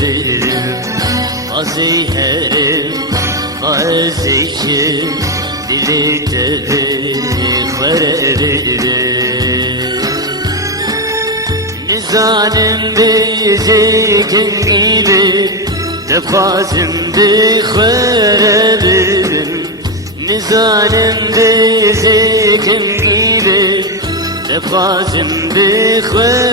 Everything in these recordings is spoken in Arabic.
veririm Azeyherim Azeykim Birlikte veririm Nizanim bizikin gibi Defazim veririm Nizanim bizikin gibi Defazim veririm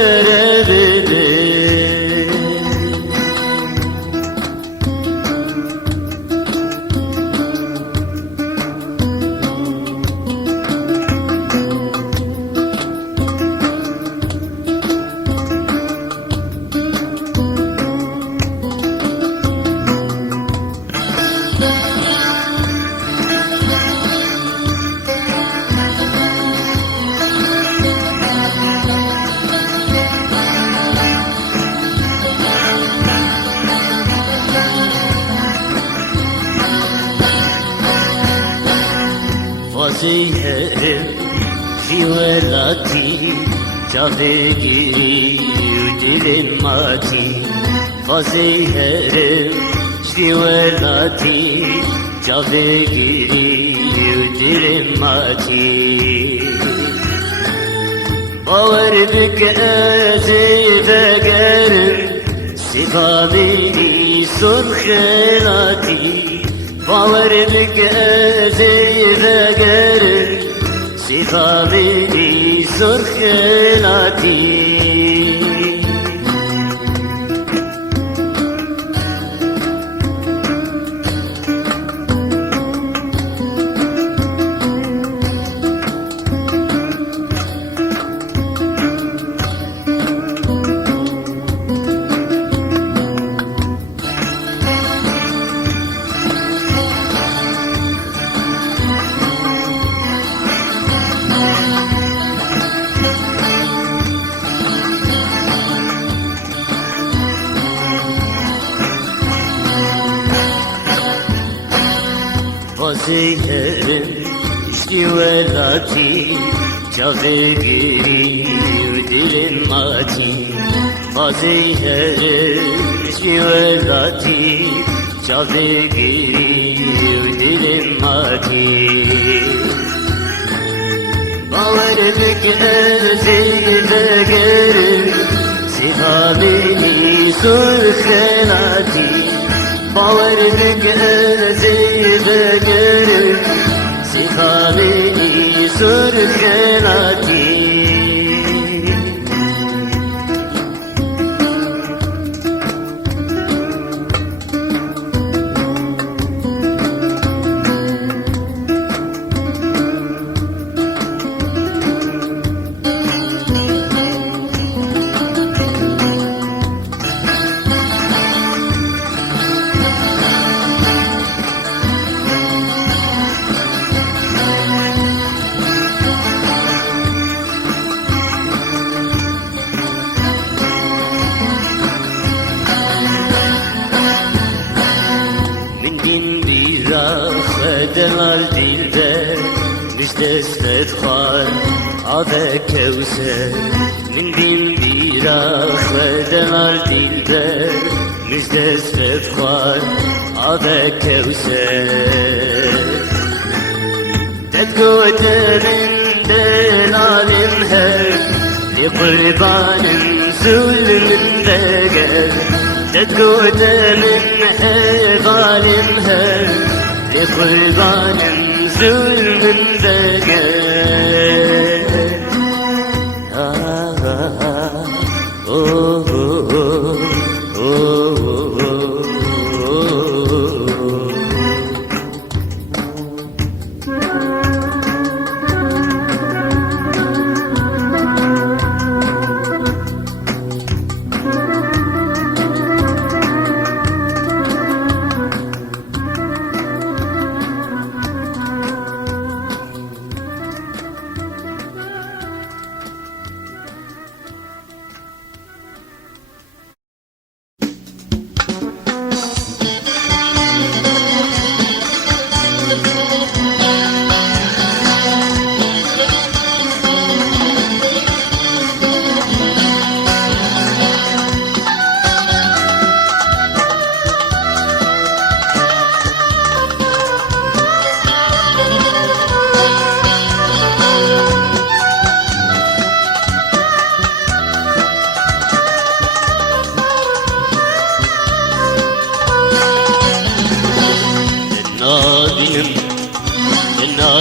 Vaziyem fivelati Cavegir dilin mati Vaziyem fivelati Cavegir dilin mati Baverdik ezife gerim Sifamini surhelati Baverdik ezife gerim Sifamini surhelati Vaziyem fivelati Cavegir dilin mati Vaziyem fivelati Cavegir dilin mati Baverdik ezife gerim Sifamini surhelati Baverdik ezife gerim Sifamini surhelati Delal dilber müstesnet khar ave kevser Min bin birakh delal dilber müstesnet khar ave kevser Tedgoterin delalim her Li kurbanin zulmün beger Tedgoterin hevalim her Kurbanım zulmünde gel ah, ah, oh, oh, oh, oh,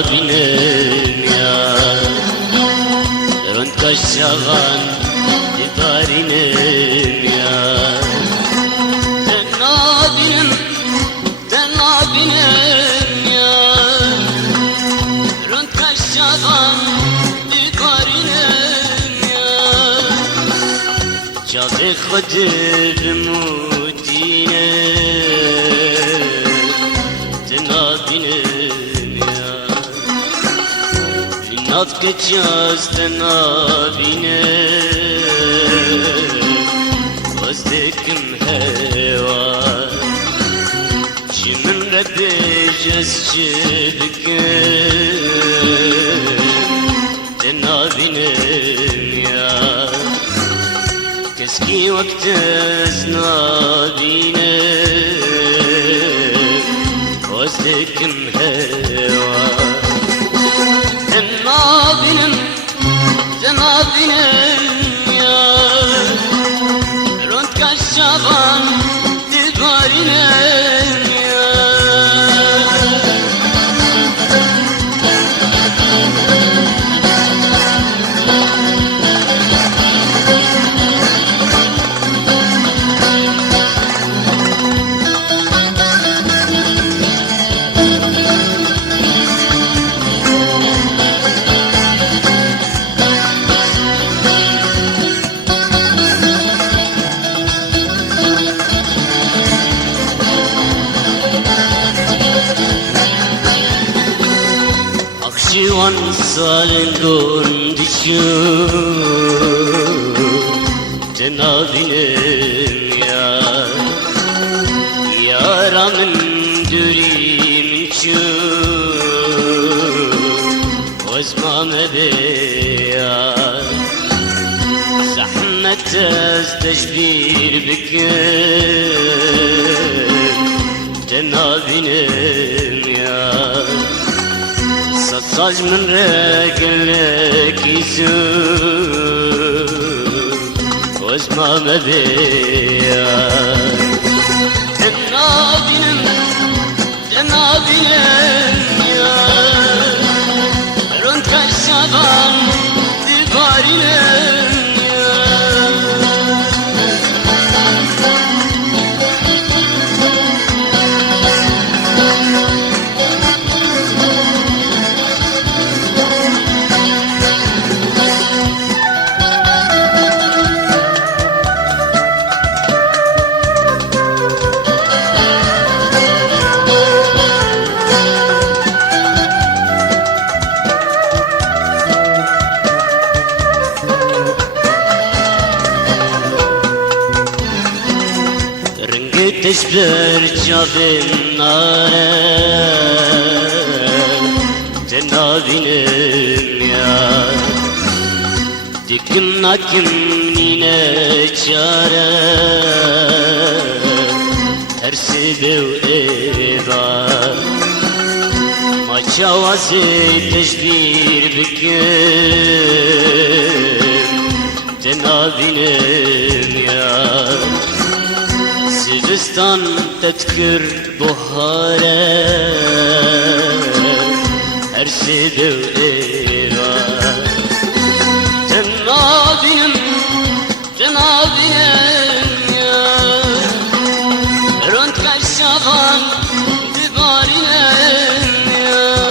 tenabinem ya Rond kaşağan dibarinem ya Tenabinem ya Rond kaşağan dibarinem ya Çadı khadir mutine tenabinem ya Finat geçaz tenabinem Vazdekim heva Cimin redeceğiz çidikim tenabinem ya Keski vakti eznabinem Vazdekim heva tenabinem ya Rond kaşağan dibarinem ya Akşivan salendon dişu tenabinem ya Yaramın dürüm çu Ozmame beya Zahmet ez teşbir bikim tenabinem ya Saç min regelek isu Ozmame beya tenabinem ya Rond kaşağan dibarinem ya Teşber çabim nare tenabinem ya Dikim nakim nine çare Her sebev eva Maçavazı teşbir bikim tenabinem ya Sırrıstan tetkür buhare Her sebev eva tenabinem ya Rond kaşağan dibarinem ya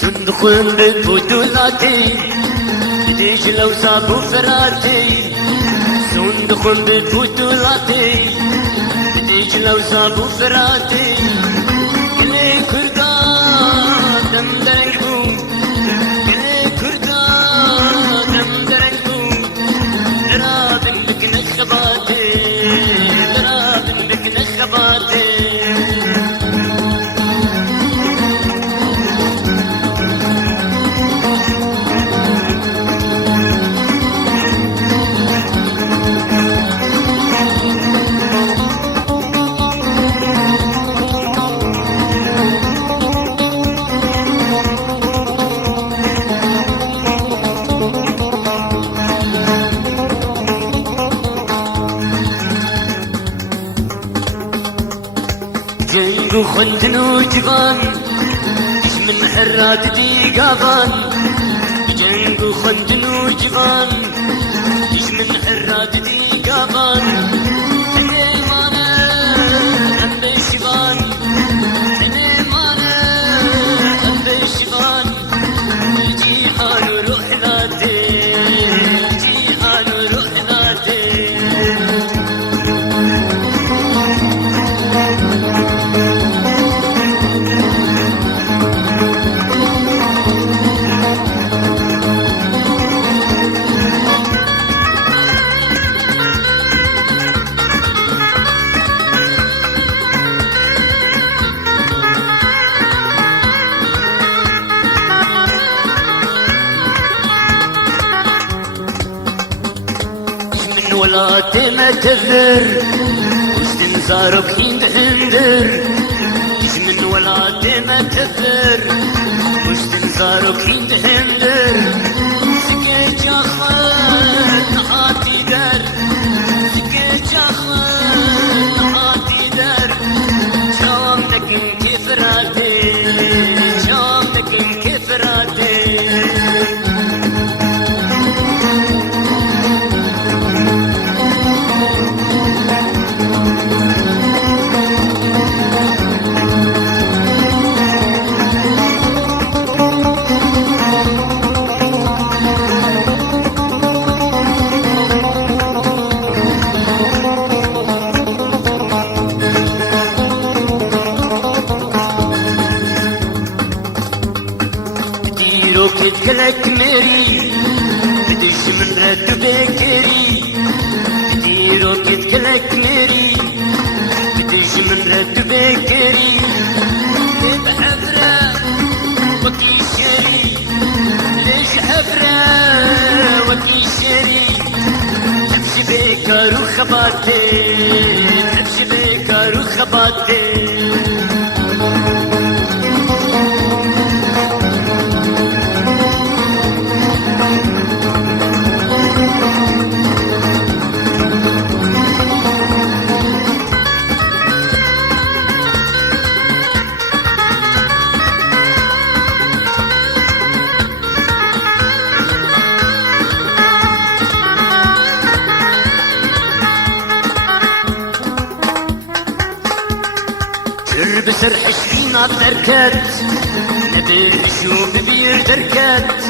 صندوق ببطولاتي بديش لو صابوا فراتي صندوق ببطولاتي بديش لو صابوا فراتي كلي كردان دم درنگو كلي كردان دم درنگو درابن بك نخباتي درابن بك نخباتي جنگ و خندن و جوان کش من حرات دیگابان جنگ و خندن و جوان کش من حرات دیگابان تنیمانه هم بشوان تنیمانه هم بشوان جیحان و روح ذاته جیحان و روح ذاته ولا تمتذر واستنزارك يندهندر من ولا تمتذر واستنزارك يندهندر سكيت اخوان نحاتي در سكيت اخوان نحاتي در شامك كيف راتي شامك كيف راتي كتكلك ميري بدش من رد بكري كتيرو كتكلك ميري بدش من رد بكري بحفرة وكي شري ليش حفرة وكي شري تمشي بكار وخباتي تمشي بكار وخباتي بسرح شفينا بتركات نبي شو ببير تركات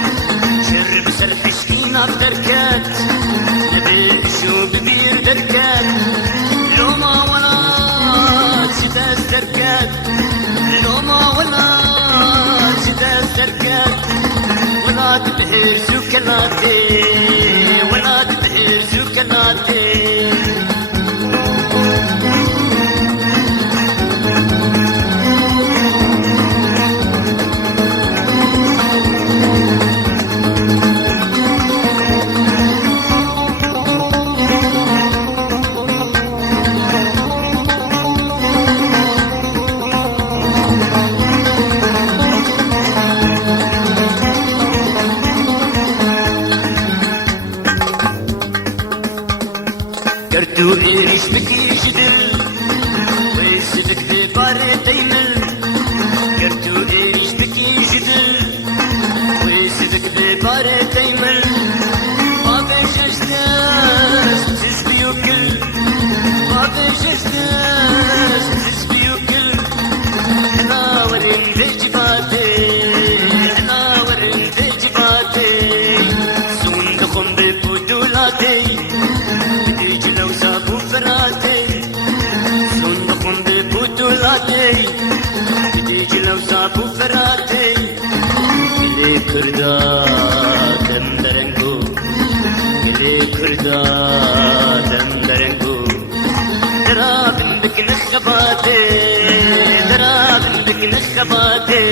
شر بسرح شفينا بتركات نبي شو ببير تركات لو ما ولا شداس تركات لو ما ولا شداس تركات ولا تبهر سكناتي ولا تبهر سكناتي خباتي بديج لو صابو فراتي كلي كردا دمدرنگو كلي كردا دمدرنگو درابن بك نخباتي درابن بك نخباتي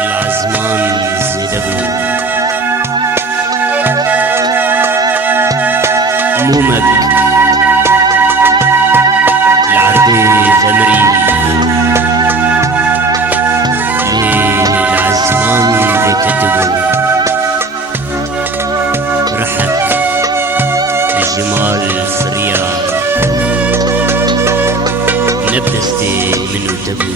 العزمان زيدبو مومد العربي غمري العزمان بكتبو رحب الجمال فريان نبدستي منو تبو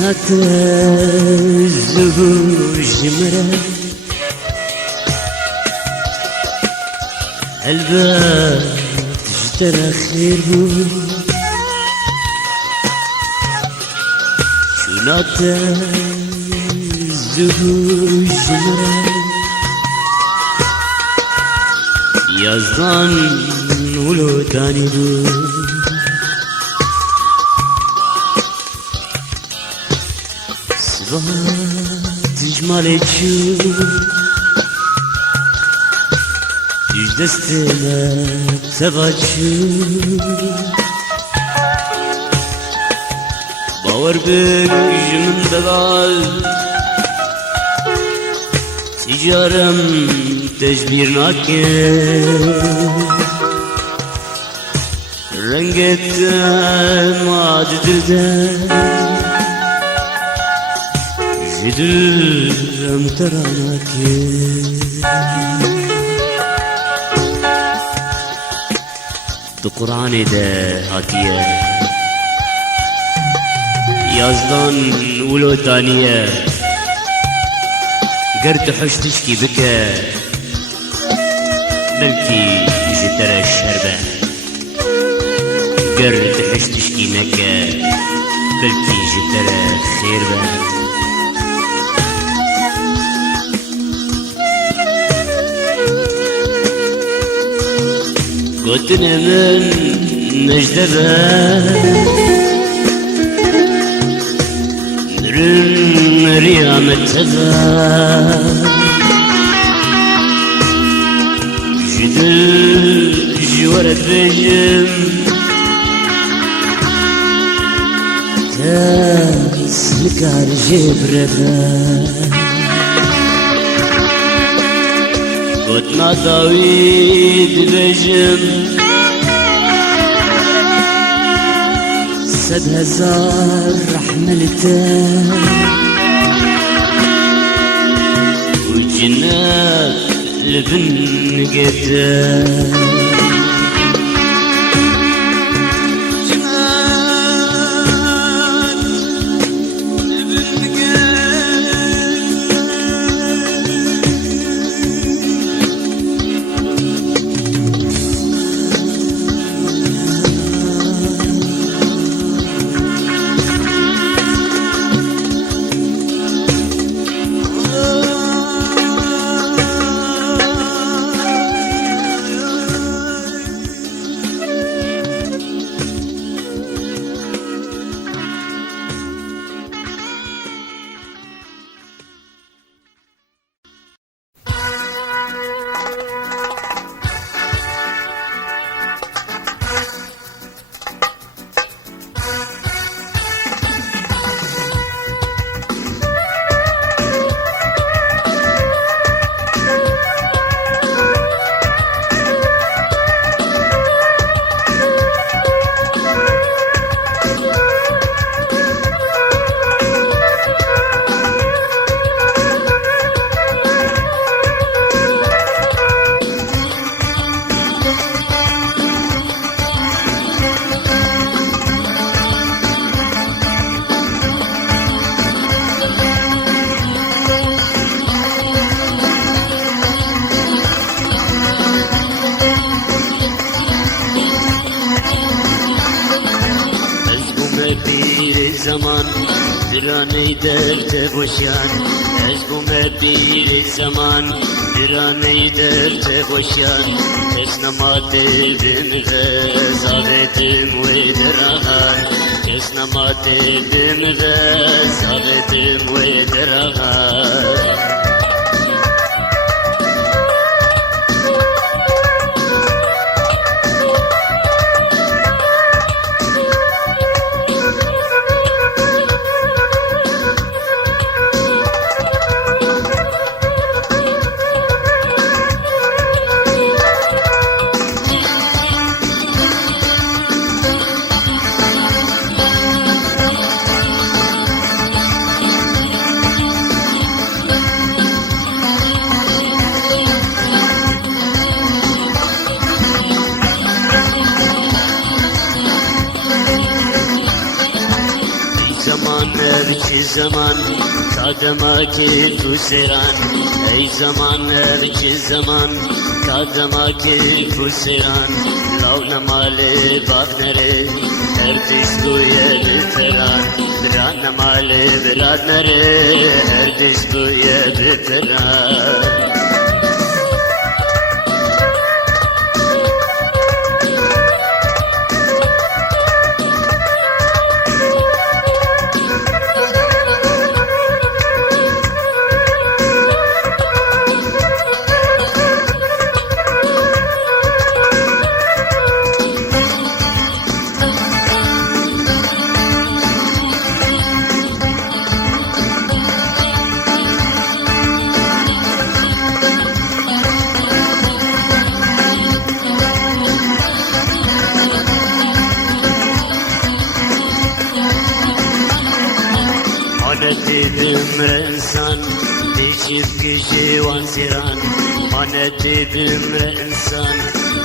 شنات الزهور جمرة الباب تجترى خير بو شنات الزهور جمرة يزدان ولو تاني بو تجمالي تشوف دستنا تبغى تشوف باور بك من بغال تجارم تجبير ناكن رنگت ما ددردن جدرم تراناكن دو قرآن ده هاتيه يازدان ولو تانيه قرد حشتشكي بك بلكي جتر الشربة قرد حشتشكي نكا بلكي جتر خيربة قلتنا من نجدبه نرن ريام التبا جدل جوارة بجم تاس لكار جبربا قلتنا داويد بجم 100,000 حملته وجناب لبن قده zaman dirane derte boşan ezbume bir zaman dirane derte boşan esnamadedim ve zavetim ve derahan esnamadedim ve zavetim ve derahan zaman kadama ki tu seran ey zaman ki zaman kadama ki tu seran lavna male baknere erdiş duye biteran birana male biranere erdiş duye biteran Insan değişip kişi van siran manet edimre insan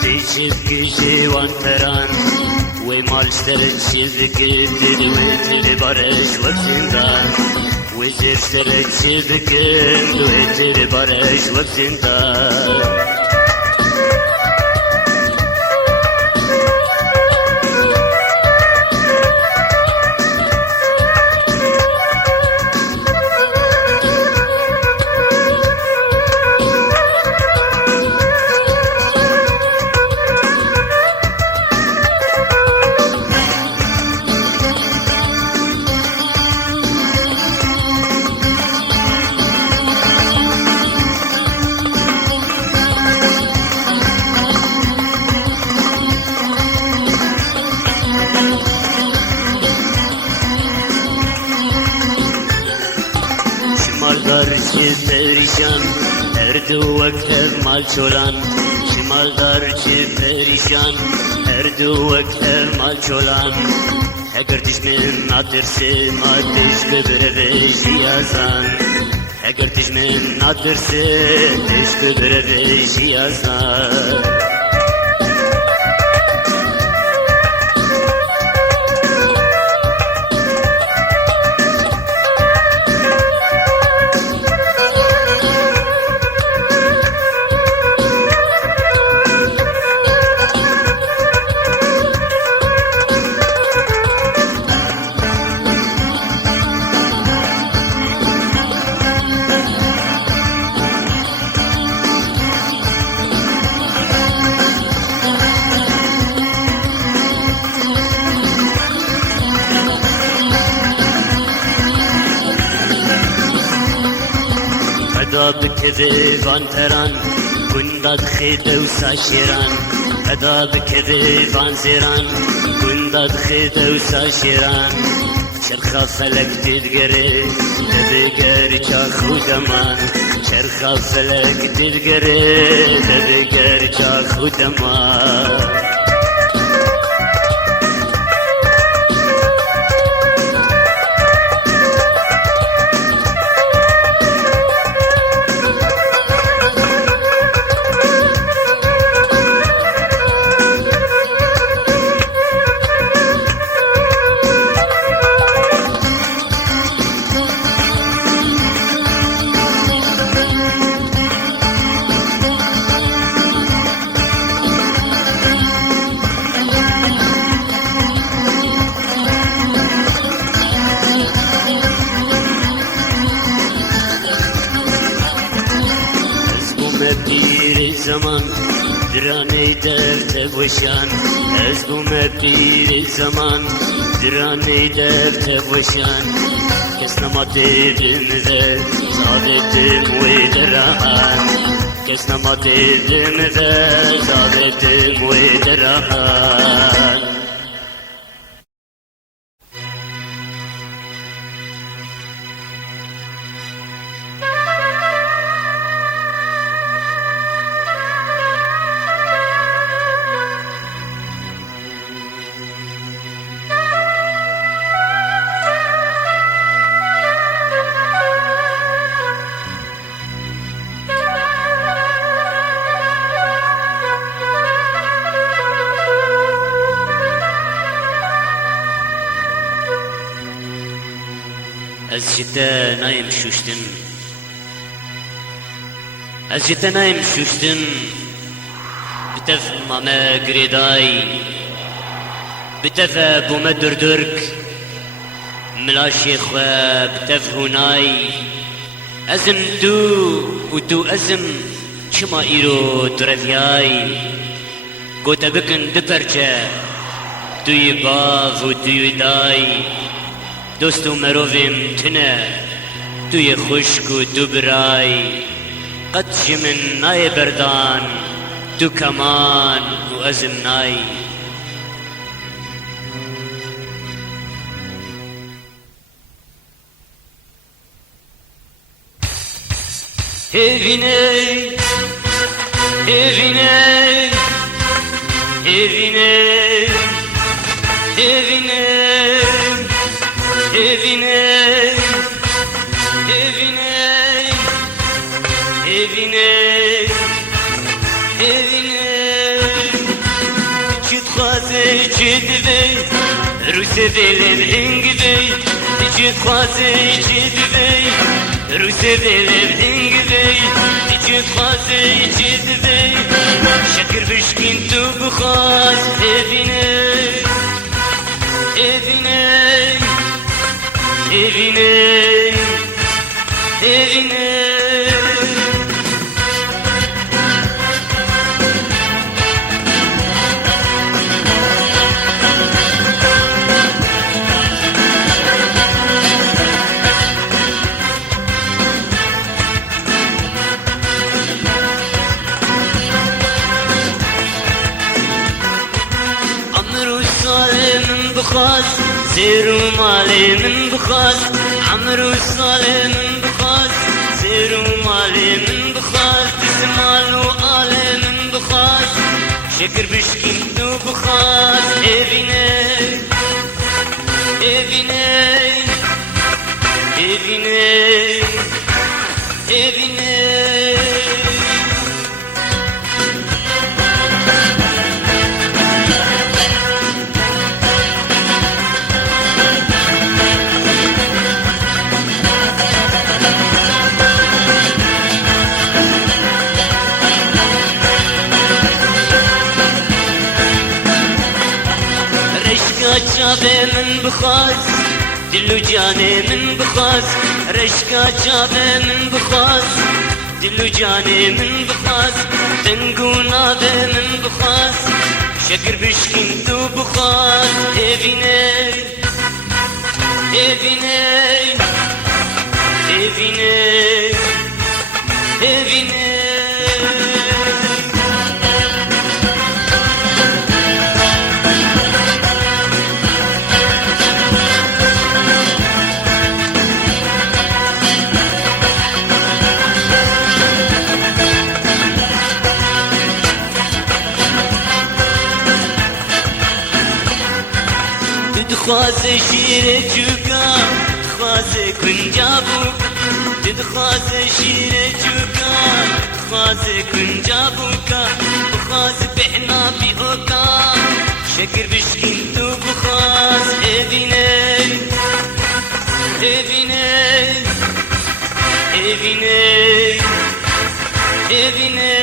değişip kişi van teran ve malşterin çizgidi ve tili barış ve zindan ve zirşterin çizgidi ve tili barış ve zindan perişan erdi vakit mal çolan şimaldar çi perişan erdi vakit mal çolan اگر دشمن نترسه ماتش ببره جیازان اگر دشمن نترسه تش ببره جیازان بكذي فان تران كنداد خيدة وساشيران أدا بكذي فان زيران كنداد خيدة وساشيران شرخة فلك تدقري تبقري شاخو دمان شرخة فلك تدقري تبقري شاخو دمان zaman dirane derte boşan ezbum bir zaman dirane derte boşan kesnamat edim ve zadetim ve derahan kesnamat edim ve zadetim ve derahan از جده نایم شوشتن از جده نایم شوشتن بتف ماما گریدای بتف بومه دردرک ملاشی خواه بتف هونای ازم تو و تو ازم چما ایرو درفیای گوتا بکن دپرچه توی باف و توی دای دوستو مروفیم تنه توی خشک و تو برای قد من نای بردان تو کمان و ازم نای هیوینه هیوینه هیوینه هیوینه evine, evine, evine, evine. Çit xwaze çidve, Ruse velem hingve. Çit xwaze çidve, Ruse velem hingve. Çit xwaze çidve, şakir bişkin tu bxaz evine, evine. Evine, evine. Amru salim bkhaz زيرو مالي من بخاز عمرو صالي من بخاز زيرو مالي من بخاز تسمالو آلي من بخاز شكر بشكين تو بخاز evine evine, evine, evine. جابه من بخواز دلو جانه من بخواز رشکا جابه من بخواز دلو جانه من بخواز تنگو نابه من بخواز شکر بشکن تو بخواز evine evine evine evine تدخوازه شیر جوکا تخوازه کنجابوک تدخوازه شیر جوکا تخوازه کنجابوکا بخواز بحنا بیوکا شکر بشکن تو بخواز evine evine evine evine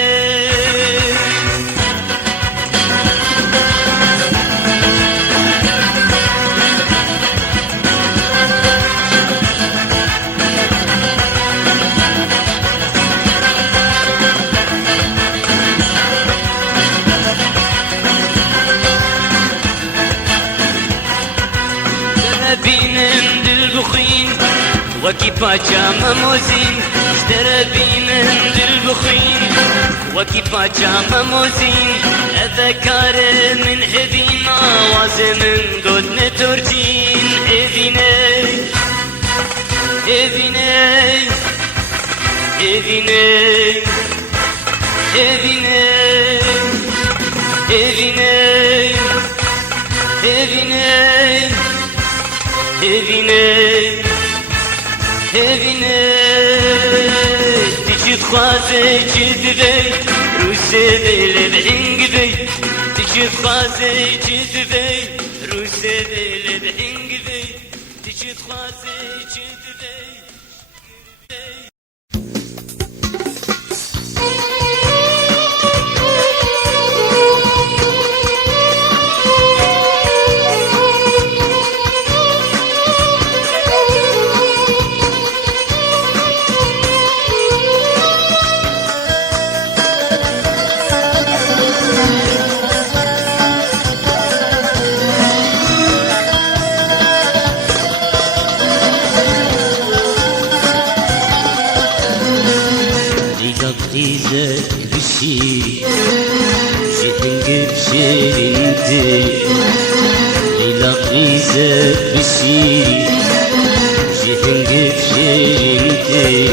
بینم دل بخوین وکی پاچا مموزین اشترى بینم دل بخوین وکی پاچا مموزین اذکار من هدینا واز من دود نتورجین evine evine evine evine evine evine evine evine تجي تخازي جذبي روسي لبعنقبي تجي تخازي جذبي روسي لبعنقبي تجي تخازي جذبي إذا بشيري جهنجر شيرينتي إلا إذا بشيري جهنجر شيرينتي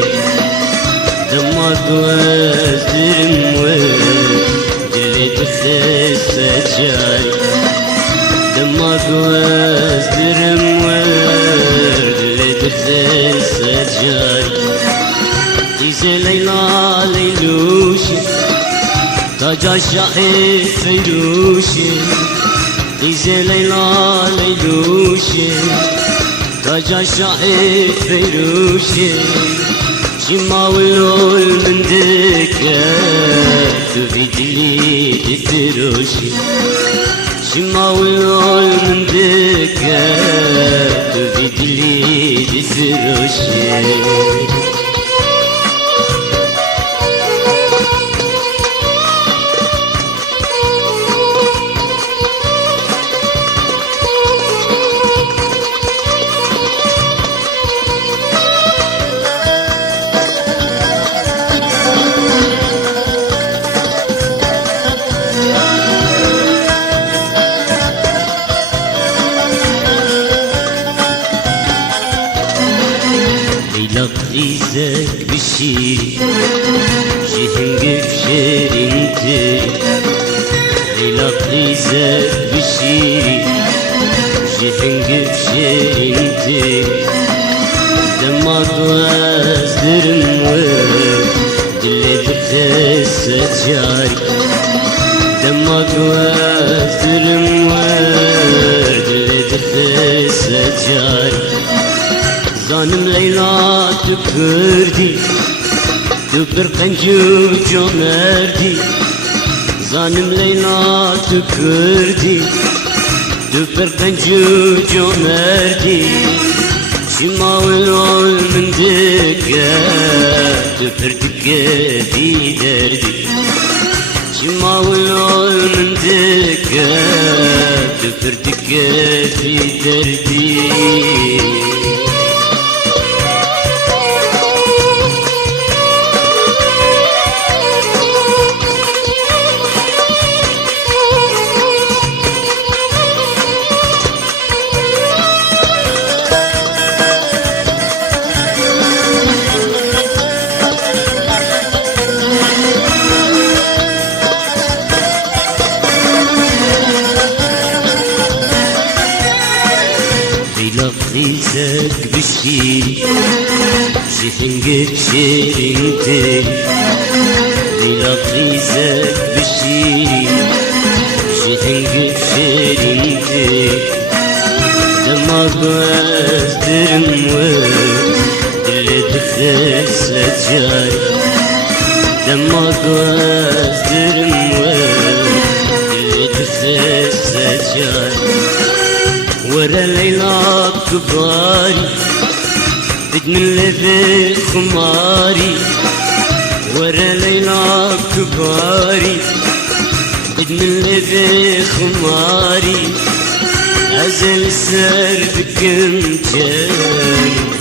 دمك وزرم ودلت خسة جاري دمك وزرم ودلت خسة جاري إذا ليلى ليلوشي تاج الشاعر فيروشي إذا ليلى ليلوشي تاج الشاعر فيروشي شما ولول من دكا تفيد لي تروشي شما ولول من دكا تفيد لي تروشي إذاك بشيري جهنجر شيرينتي إلا إذاك بشيري جهنجر بشيرينتي دمك وازدرم ودلي بخسة جاري دمك وازدرم ودلي بخسة جاري زانم ليلى تكردي دبر قنجو جمردي زانم ليلى تكردي دبر قنجو جمردي شما ولول من دقة دبر دقة في دردي شما ولول من دقة دبر دقة في دردي لفظيتك بشيري شحنقك شيرينتي لفظيتك بشيري شحنقك شيرينتي دمك وازدرم ودلي بخسة جاري دمك وازدرم ودلي بخسة جاري ورا ليلى كباري بدمن لذي خماري ورا ليلى كباري بدمن لذي خماري أزل سر بكمجان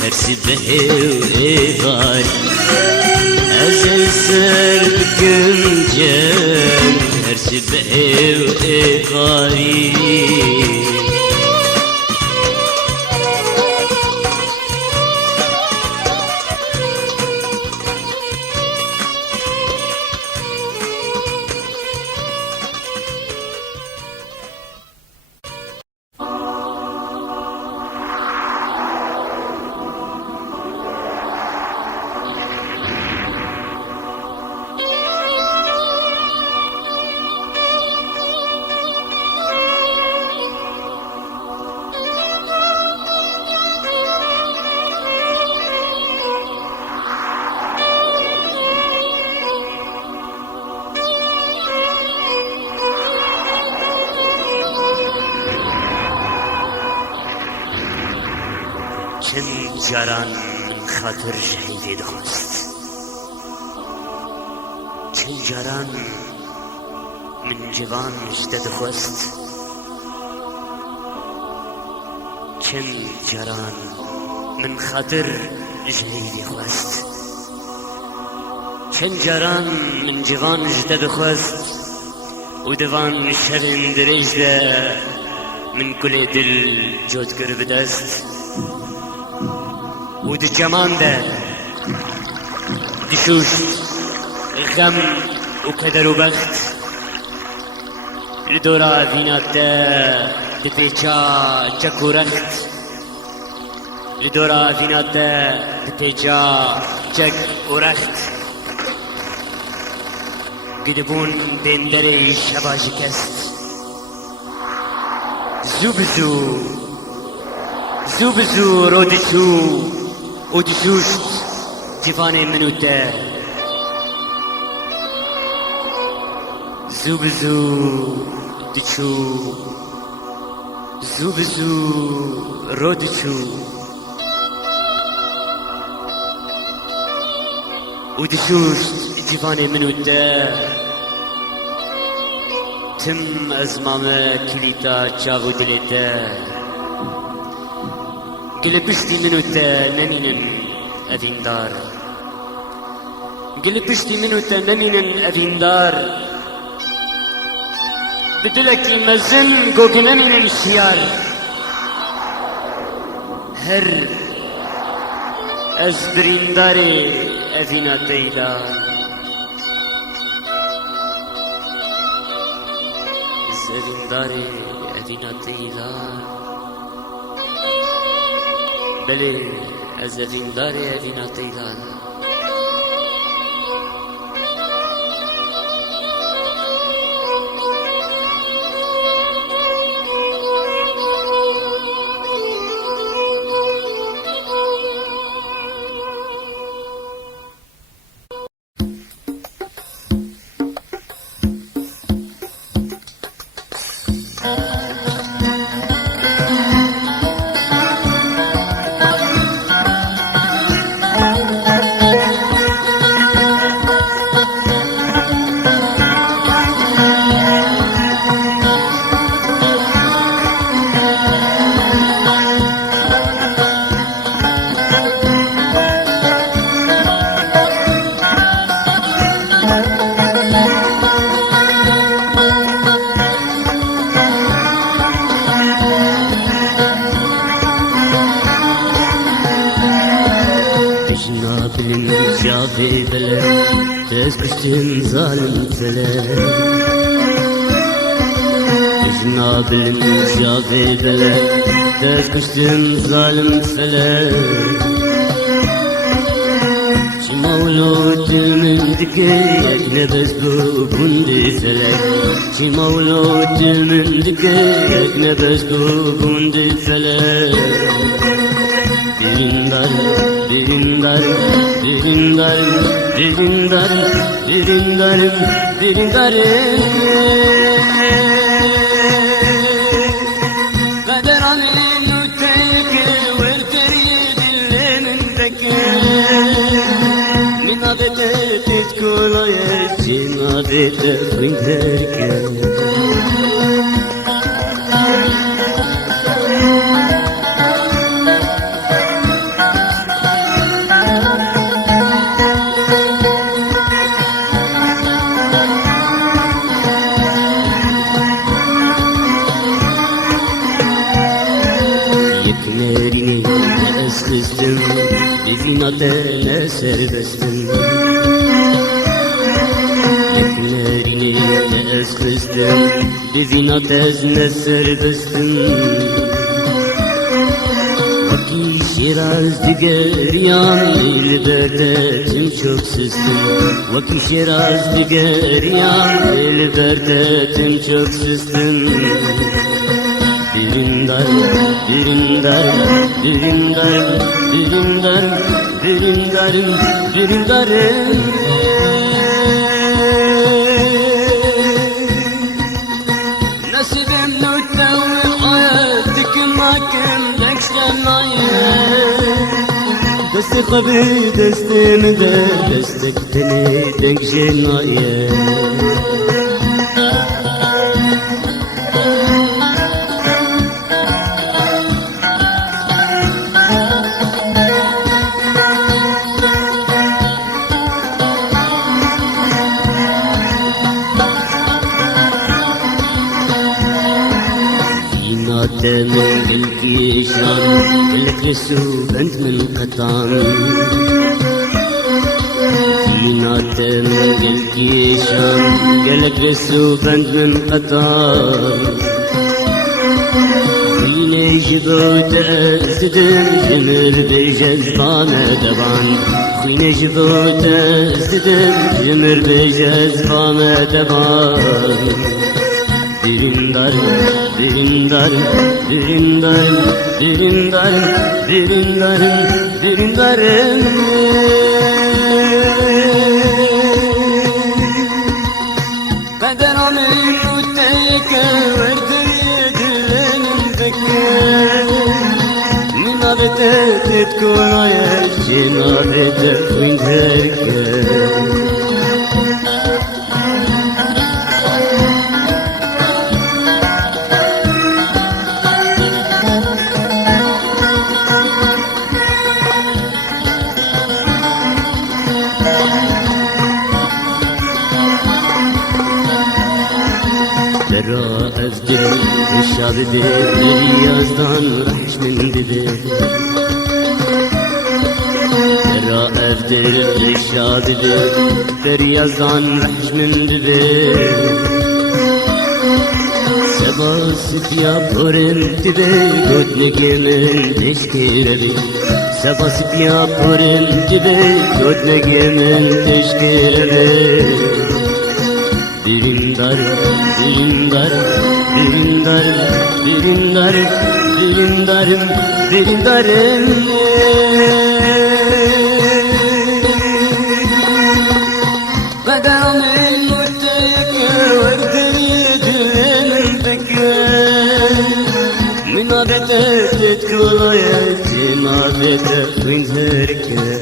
هرسي بحي وإيغاري أزل سر بكمجان هرسي بحي وإيغاري چند جاران من خاطر شهیدی دخواست چند جاران من جوان جده دخواست چند جاران من خاطر شهیدی خواست چند جاران من جوان جده دخواست و دوان شرن دريج ده من كل دل جود قرب دست ود جمان ده دشوش غم وكدر وبخت لدورا ذينات ده دبيجا جك ورخت لدورا ذينات ده دبيجا جك ورخت قدبون بين دري شبا شكست زوبزو زوبزو رودشو ودشوشت تفاني منو ده زوبزو دشو زوبزو رودشو ودشوشت تفاني منو ده تم ازمامه كليتا چاغو دلتا قلبشتي منو تا نمينن أذيندار قلبشتي منو تا نمينن أذيندار بدلك المزن قوقنن الشيال هر أزبرينداري أذينا تيدار زرنداري أدينا تيلار بلي عزتين داري أفين أطيلان شافي بلا تسكشتن ظالم سلا جناب شافي بلا تسكشتن ظالم سلا شي مولود من دقيق نبس بوندي سلا شي مولود من دقيق نبس بوندي سلا Dirindar, dirindar, dirindar, dirindar, dirindar, dirindar. Kader amin uteke verteri dillenin teke. Min abete titkoloye, sin abete finterke. Bizinatene serbestim Yeklerini ne eskizdim Bizinatezne serbestim Vaki şiraz diger yan İlberdetim çok sistim Vaki şiraz diger yan İlberdetim çok sistim Dirindar, dirindar, dirindar, dirindar, dirindar, dirindar. Nasibim nuttev hayatك makem lekşten ayı Desti kabi destimde destek teni denkşen ayı من قلبي شان قلك يسوب انت من قطان فينات من قلبي شان قلك يسوب انت من قطان فيني جبوت استدم جمر بجزبان دبان فيني جبوت استدم جمر بجزبان دبان Dirindar, dirindar, dirindar, dirindar, dirindar, dirindar. Kader amin uteke verteri dillenin teke Min abete tetkolaya Jin abete finterke Şabidi yazdan rahmin dedi Tera evdir şabidi deryazdan rahmin dedi Sabah ya porem tibe dod negemen teşkirevi Sabah ya porem tibe dod negemen teşkirevi Birindar, birindar, birindar, birindar, birindarım, birindarım Kadamın mutlaka منابته تتكولايتي منابته وين زركه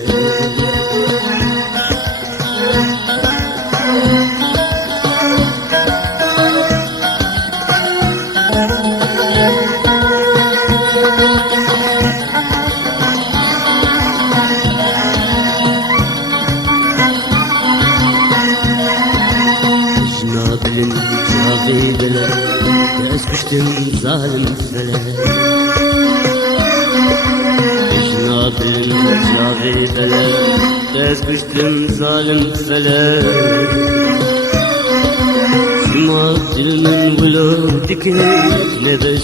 جنابلن جافي بلا تسكشتم ظالم فلا جنابلن جافي بلا تسكشتم ظالم فلا شمال من ولودك نبش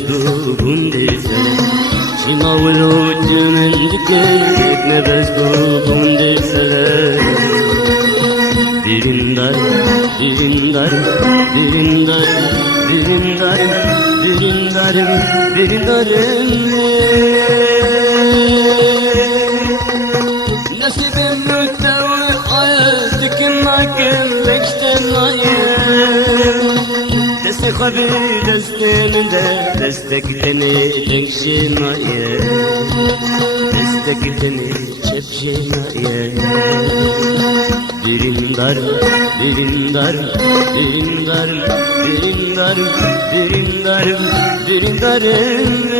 بوندي فلا شمال ولود من دكك نبش بوندي فلا Birindar, birindar, birindar, birindar, birindarım, birindarım Nasibim mütevi ayet dikinlakim bekten ayet Deste kabi desteminde destekdeni denkşin ayet Destekdeni çepşin ayet Birindar, birindar, birindar, birindar, birindar, birindarım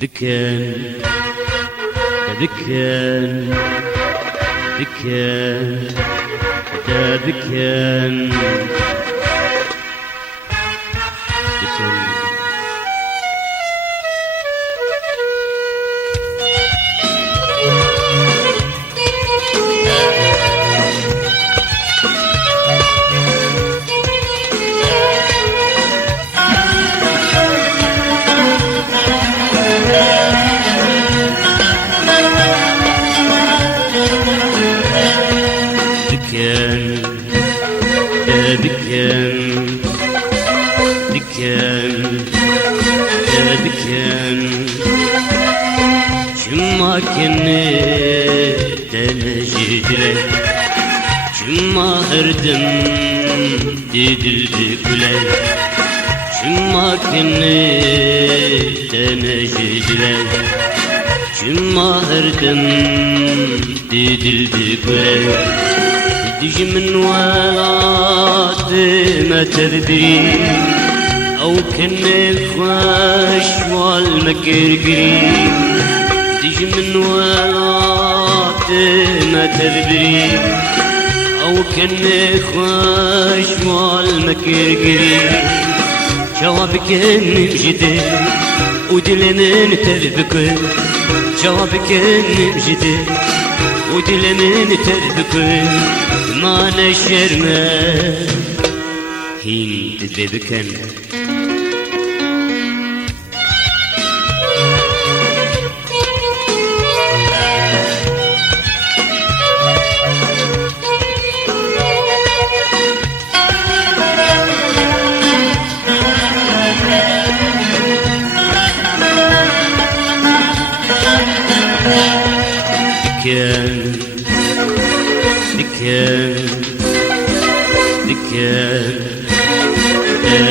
Diken, diken, diken, diken, diken Şımmakini denecidile Şımma erdim didildi güle Şımmakini denecidile Şımma erdim didildi güle Dijimin velatı metedbiri أو كني خوش والمكرقري تيجي من ولات ما تدبري أو كني خوش والمكرقري جوابك إني بجدي ودلمن تذبك جوابك إني بجدي ودلمن تذبك ما نشر ما هين تذبكن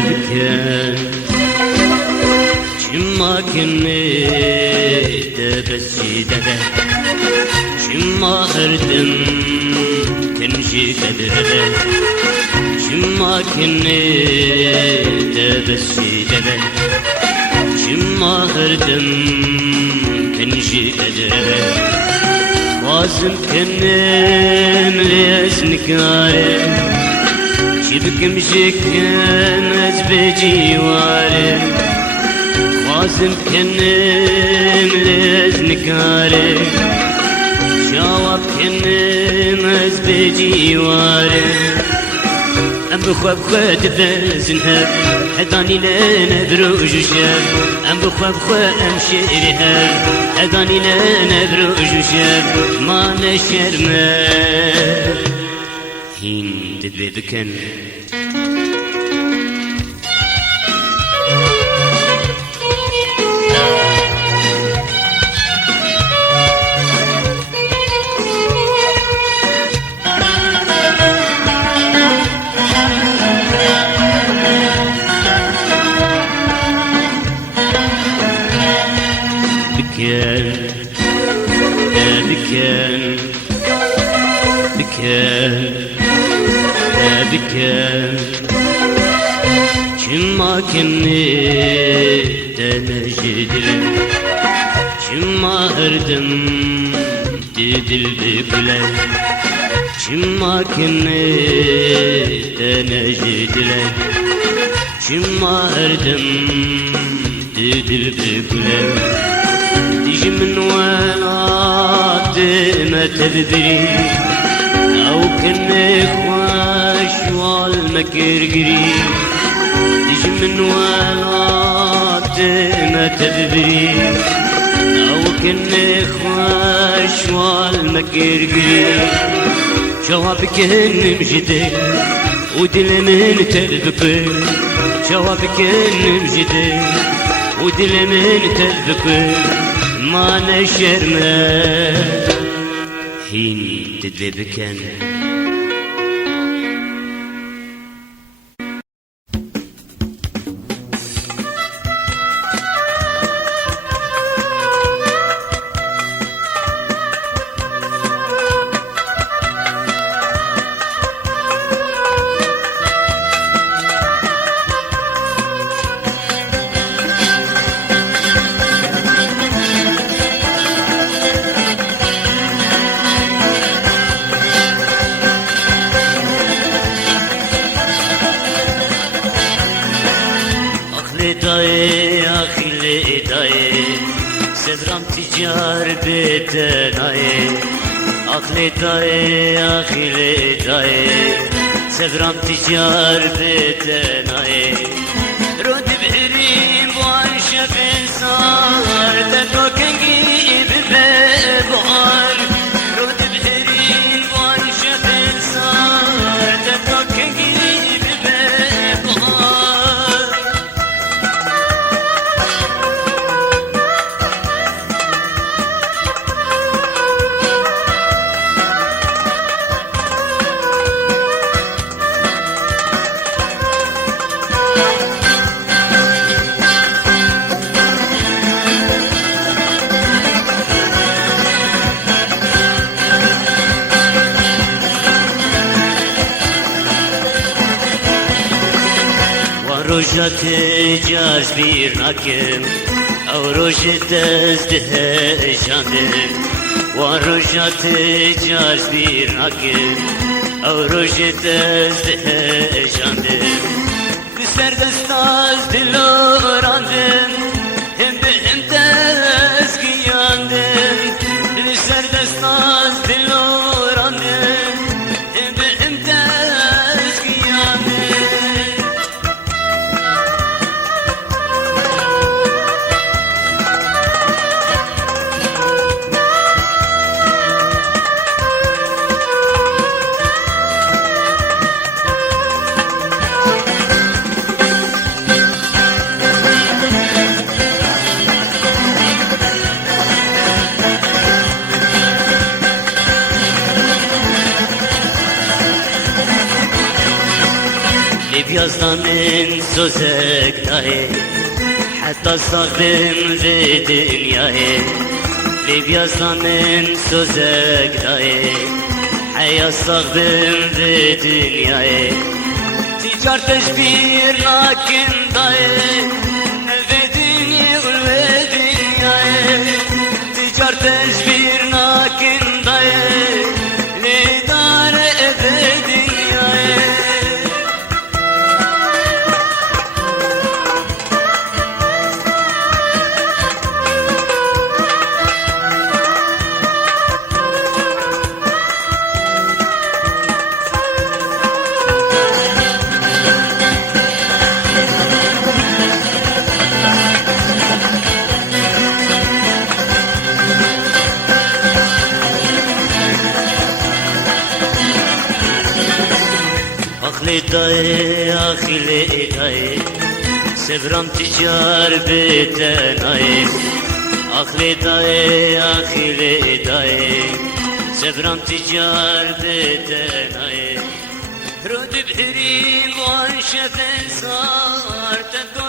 دكان شما كني تبسي دبا شما هردم كنشي كدربا شما كني تبسي دبا شما هردم كنشي كدربا واسم كنم ليسنك عارف شبك مشكم ازبجي وارف واسم كنم ليسنك عارف جواب كنمز بجواره ام بخواب خواد بزنها هداني لنا بروج شاب ام بخواب خواد ام شيرها هداني لنا بروج شاب ما نشر ما هند بذكن بكان شما كني تنجدل شما هردم تدل بكلا شما كني تنجدل شما هردم تدل بكلا تيجي من وانا ما تدري أو كني خواش والمكر قريب تيجي من ولات ما تدري أو كني خواش والمكر قريب جوابك مجدل ودل من تذكر جوابك مجدل ودل من تذكر ما نشر ما حين تذبكن سدرم تجار بتناي أخلي تاي أخلي تاي سدرم تجار بتناي رود بحريم وان شفن صار تتوكنجي ببهار رود بحريم وان شفن صار تتوكنجي روجت جاز بیر نکم او روجت ازده جاندم و روجت جاز بیر نکم او روجت ازده جاندم بسر دستاز دلو راندم هم به هم دست گیاندم بسر دستاز دلو راندم هم به هم دست گیاندم بيزدان سوزك داي حتى صاغم في دنياي بيزدان سوزك داي حيا صاغم في دنياي تجار تجبير لكن داي في دنيا في دنياي تجار تجبير لكن داي لدار في دنياي أخلي داي أخلي داي سفرم تجار بتناي أخلي داي أخلي داي سفرم تجار بتناي رود بحريم وانشف صار تذكر